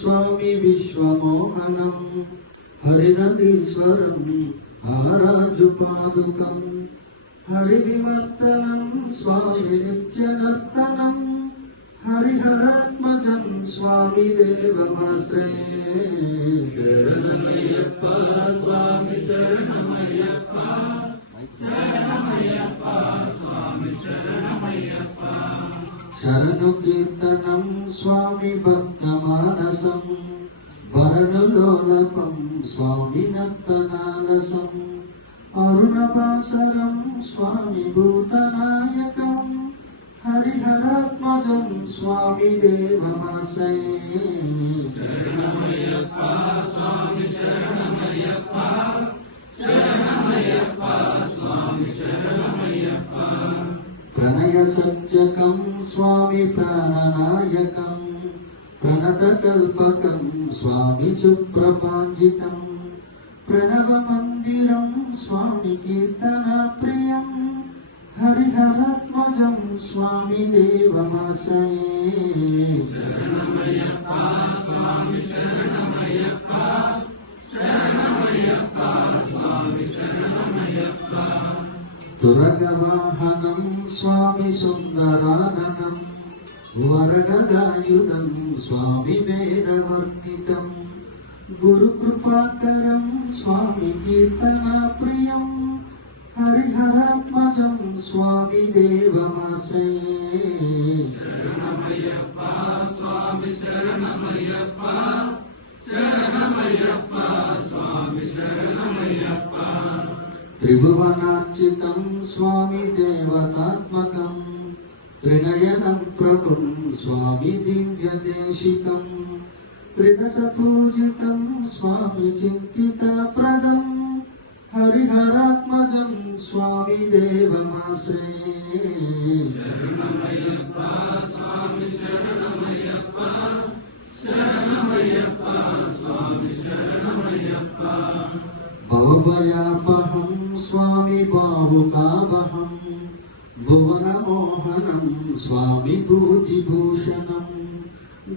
स्वामी विश्वमोहनं हरिनदीश्वरं आराजुपादुकं हरिविवर्तनं स्वामी नित्यनर्तनं हरिहरात्मजं स्वामी देवमाश्रये। शरणमय्यप्पा स्वामी शरणमय्यप्पा शरणमय्यप्पा स्वामी शरणमय्यप्पा। शरणु कीर्तनं स्वामी भक्तमानसं वरणलोलपं स्वामी नर्तनालसं अरुणभासरं स्वामी भूतनायकं हरिहरात्मजं स्वामी देवमाश्रये। शरणमय्यप्पा स्वामी शरणमय्यप्पा शरणमय्यप्पा स्वामी शरणमय्यप्पा। प्रणय सज्जकं स्वामी प्राणनायकं प्रणतकल्पकं स्वामी सुप्रभाजितं प्रणवमन्दिरं स्वामी कीर्तनप्रियं हरिहरात्मजं स्वामी देवमाश्रये। शरणमय्यप्पा स्वामी शरणमय्यप्पा शरणमय्यप्पा स्वामी शरणमय्यप्पा। तुरगवाहनं स्वामी सुन्दराननं वरदगायुधं स्वामी वेदवर्णितं गुरुकृपाकरं स्वामी कीर्तनप्रियं हरिहरात्मजं स्वामी देवमाश्रये। शरणमय्यप्पा स्वामी शरणमय्यप्पा शरणमय्यप्पा स्वामी शरणमय्यप्पा। त्रिभुवनार्चितं स्वामी देवतात्मकं त्रिनयनं प्रभुं स्वामी दिव्यदेशिकं त्रिदशपूजितं स्वामी चिन्तितप्रदं हरिहरात्मजं स्वामी देवमाश्रये। शरणमय्यप्पा स्वामी शरणमय्यप्पा शरणमय्यप्पा स्वामी शरणमय्यप्पा। भवभयापहं स्वामी बाहुकामहं भुवनमोहनं स्वामी भूतिभूषणं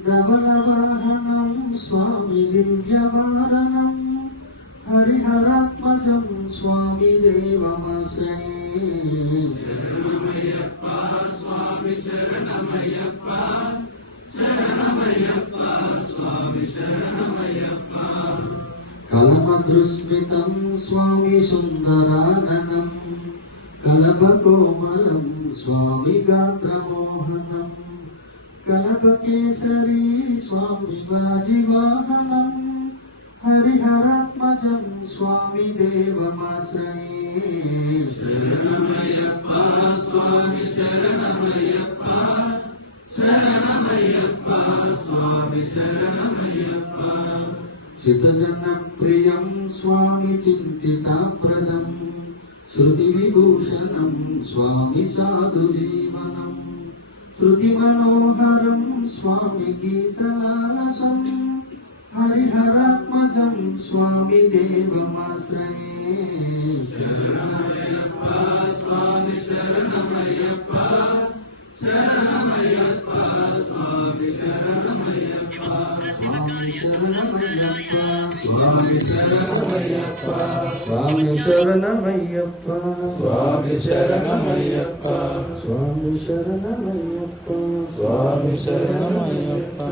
धवलवाहनं स्वामी दिव्यवारणं हरिहरात्मजं स्वामी देवमाश्रये। शरणमय्यप्पा स्वामी शरणमय्यप्पा शरणमय्यप्पा स्वामी शरणमय्यप्पा। कलमधुस्मितं स्वामी सुन्दराननं कलभकोमलं स्वामी गात्रमोहनं कलभकेसरी स्वामी वाजिवाहनं हरिहरात्मजं स्वामी देवमाश्रये। शरणमय्यप्पा स्वामी शरणमय्यप्पा शरणमय्यप्पा स्वामी शरणमय्यप्पा। चितजनप्रियं स्वामी चिन्तिताप्रदं श्रुतिविभूषणं स्वामी साधुजीवनं श्रुतिमनोहरं स्वामी कीर्तनारसं हरिहरात्मजं स्वामी देवमाश्रये। शरणमय्यप्पा स्वामी शरणमय्यप्पा शरणमय्यप्पा स्वामी शरणमय्यप्पा। स्वामी शरणमय्यप्पा स्वामी शरणमय्यप्पा स्वामी शरणमय्यप्पा स्वामी शरणमय्यप्पा स्वामी शरणमय्यप्पा स्वामी शरणमय्यप्पा।